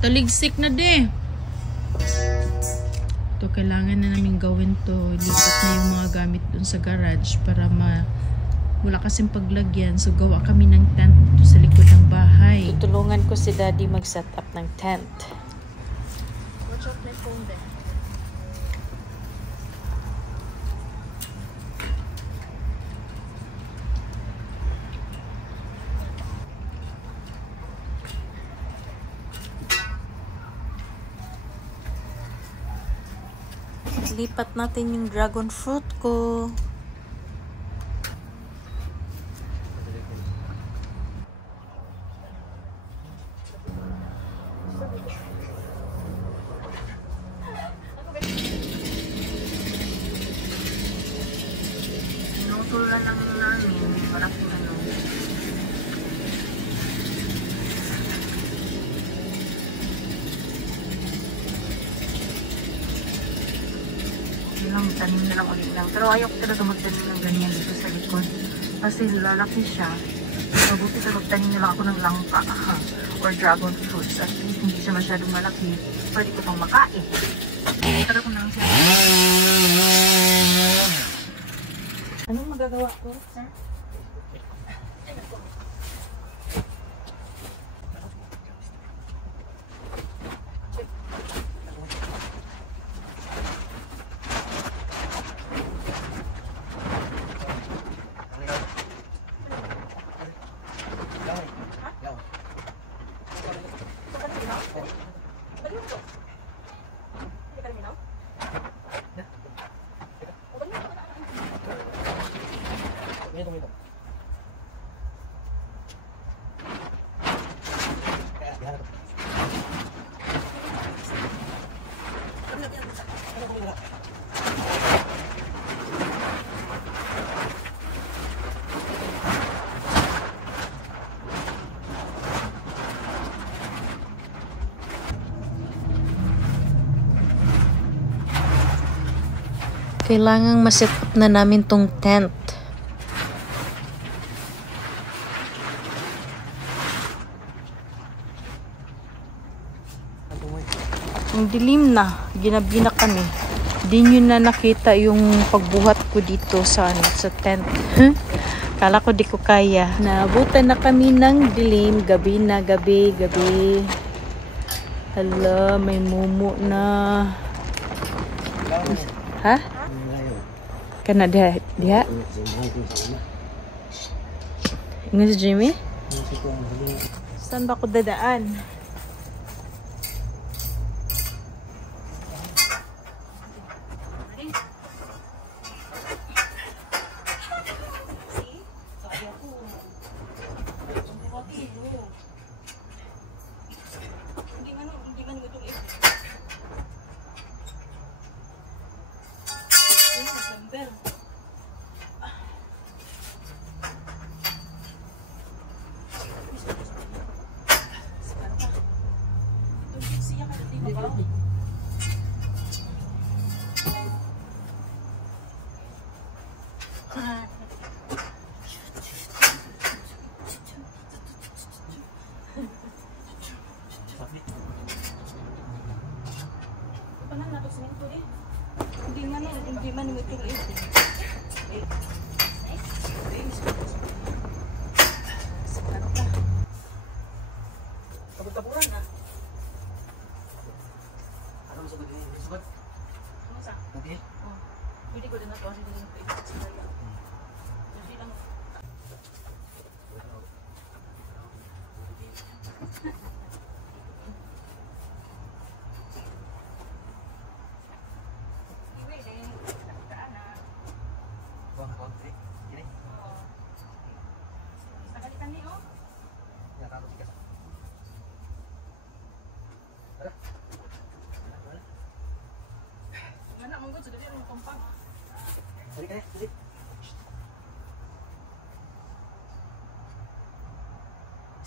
Taligsik na de. To kailangan na namin gawin to. Lipat na yung mga gamit dun sa garage para wala kasing paglagyan. So gawa kami ng tent dito sa likod ng bahay. Tutulungan ko si Daddy mag-set up ng tent. Watch out my phone there. Lipat natin yung dragon fruit ko. Sinutulan lang namin. Malaking ano. Lang, tanim na lang ulit lang. Pero ayaw ko talaga magtanim ng ganyan dito sa likod. Kasi lalaki siya. Mabuti talaga magtanim na lang ako ng langka or dragon fruits. At least hindi siya masyadong malaki. Pwede ko pang makain. Talaga ko lang siya. Anong magagawa ko, sir? Kailangang ma-set up na namin tong tent. Ang dilim na, ginabi na kami. Di nyo na nakita yung pagbuhat ko dito sa tent. Kala ko di ko kaya. Naabutan na kami ng dilim. Gabi na, gabi. Hala, may mumu na. Ha? Kana diha? Nga si Jimmy? Saan ba ako dadaan? Hindi man ito taburan na. Ano masugod din? Masugod? Ano sa? Okay. Oh. Pwede ko din na ito. Hindi din ito. Hindi lang.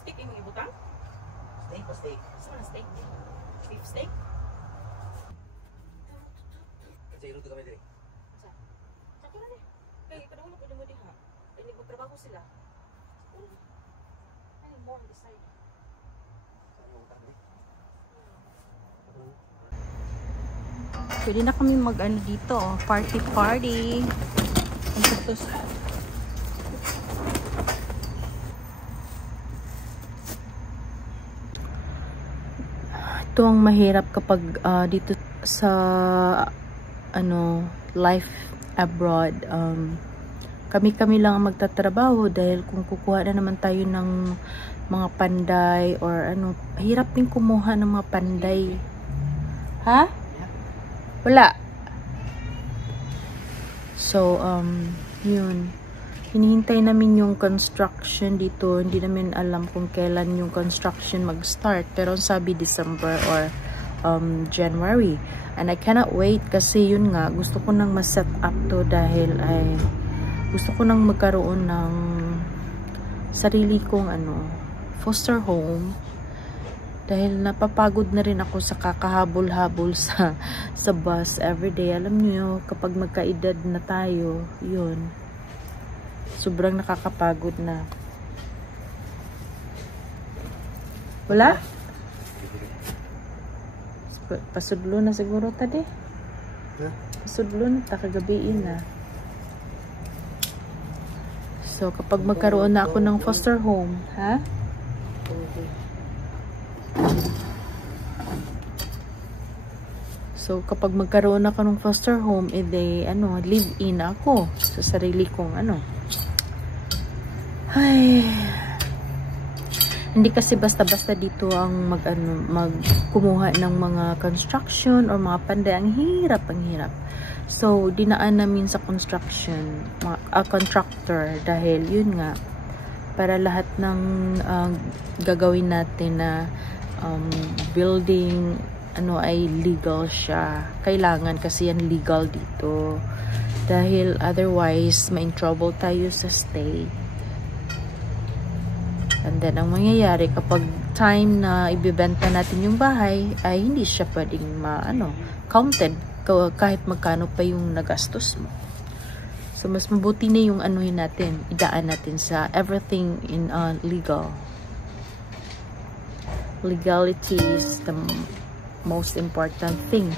Steak yung ibutang? Steak o steak? Saan na steak? Beef steak? Kasi iluto kami din. Saan? Saan na eh? Kaya ipadawin ko din mo diha. Kaya magtrabaho sila. Ay, more on the side. Saan yung utang din? Pwede na kami mag-ano dito, oh. Party. Ito ang mahirap kapag dito sa life abroad. Kami lang ang magtatrabaho dahil kung kukuha na naman tayo ng mga panday or hirap din kumuha ng mga panday. Ha? Wala. So, yun. Hinihintay namin yung construction dito. Hindi namin alam kung kailan yung construction mag-start. Pero sabi December or January. And I cannot wait kasi yun nga, gusto ko nang ma-set up to dahil gusto ko nang magkaroon ng sarili kong foster home. Dahil napapagod na rin ako sa kakahabol-habol sa bus everyday. Alam niyo, kapag magkaedad na tayo, yun. Sobrang nakakapagod na. Wala? Pasudlo na siguro tadi. Pasudlo na, takagabiin na. So, kapag magkaroon na ako ng foster home, ha? So, kapag magkaroon ako ng foster home, live-in ako sa sarili kong Ay. Hindi kasi basta-basta dito ang magkumuha ng mga construction or mga panday. Ang hirap. So, dinaan namin sa construction, contractor, dahil yun nga, para lahat ng gagawin natin na building, ay legal siya. Kailangan kasi yan legal dito. Dahil otherwise, ma-in trouble tayo sa stay. And then, ang mangyayari, kapag time na ibibenta natin yung bahay, ay hindi siya pwedeng counted kahit magkano pa yung nagastos mo. So, mas mabuti na yung natin, idaan natin sa everything in legal. Legality is the most important thing.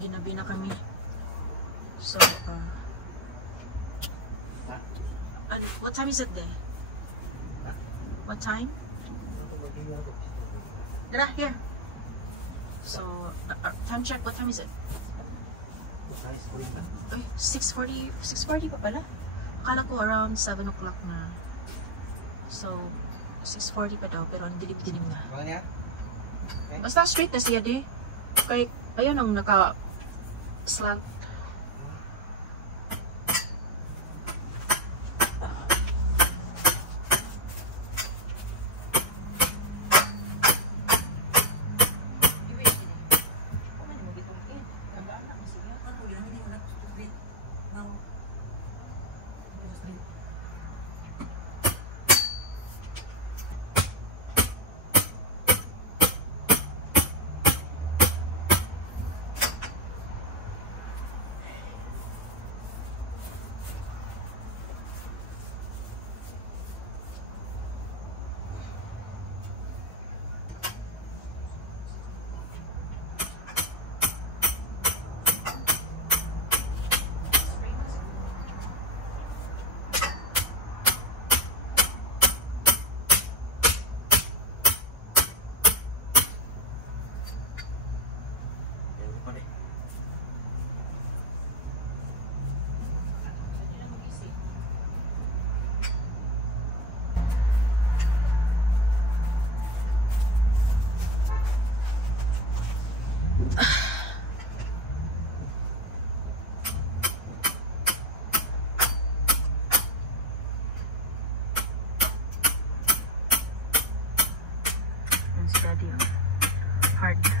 Ginabi na kami. So, what time is it there? What time? Dara, here. So, time check. What time is it? 6:40 pa pala? Akala ko around 7 o'clock na. So, 6:40 pa daw, pero ang dilim-dilim na. Basta straight na siya, di. Kaya, ayun ang naka-slant.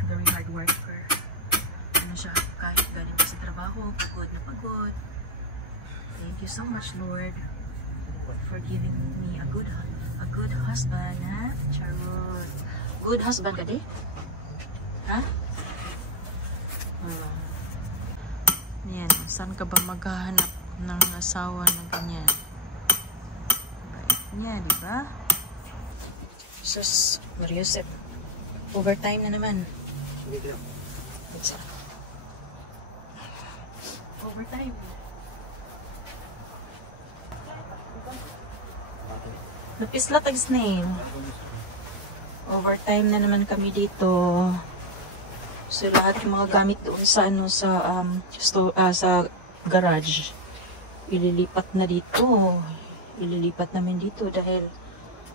Very hard worker. Siya, kahit galing sa trabaho, pagod na pagod. Thank you so much, Lord, for giving me a good husband, ha? Charot. Good husband ka, di? Ha? Ayan, saan ka ba maghahanap ng asawa na ganyan? Niya, di ba? Sus, Mariusep. Overtime na naman. Overtime. Napisla tag snail. Overtime na naman kami dito. So lahat yung mga gamit doon sa ano sa garage ililipat na dito. Ililipat namin dito dahil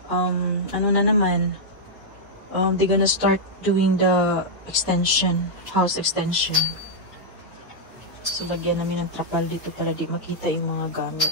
ano na naman they're gonna start doing the extension, house extension. So lagyan namin ng trapal dito para di makita yung mga gamit.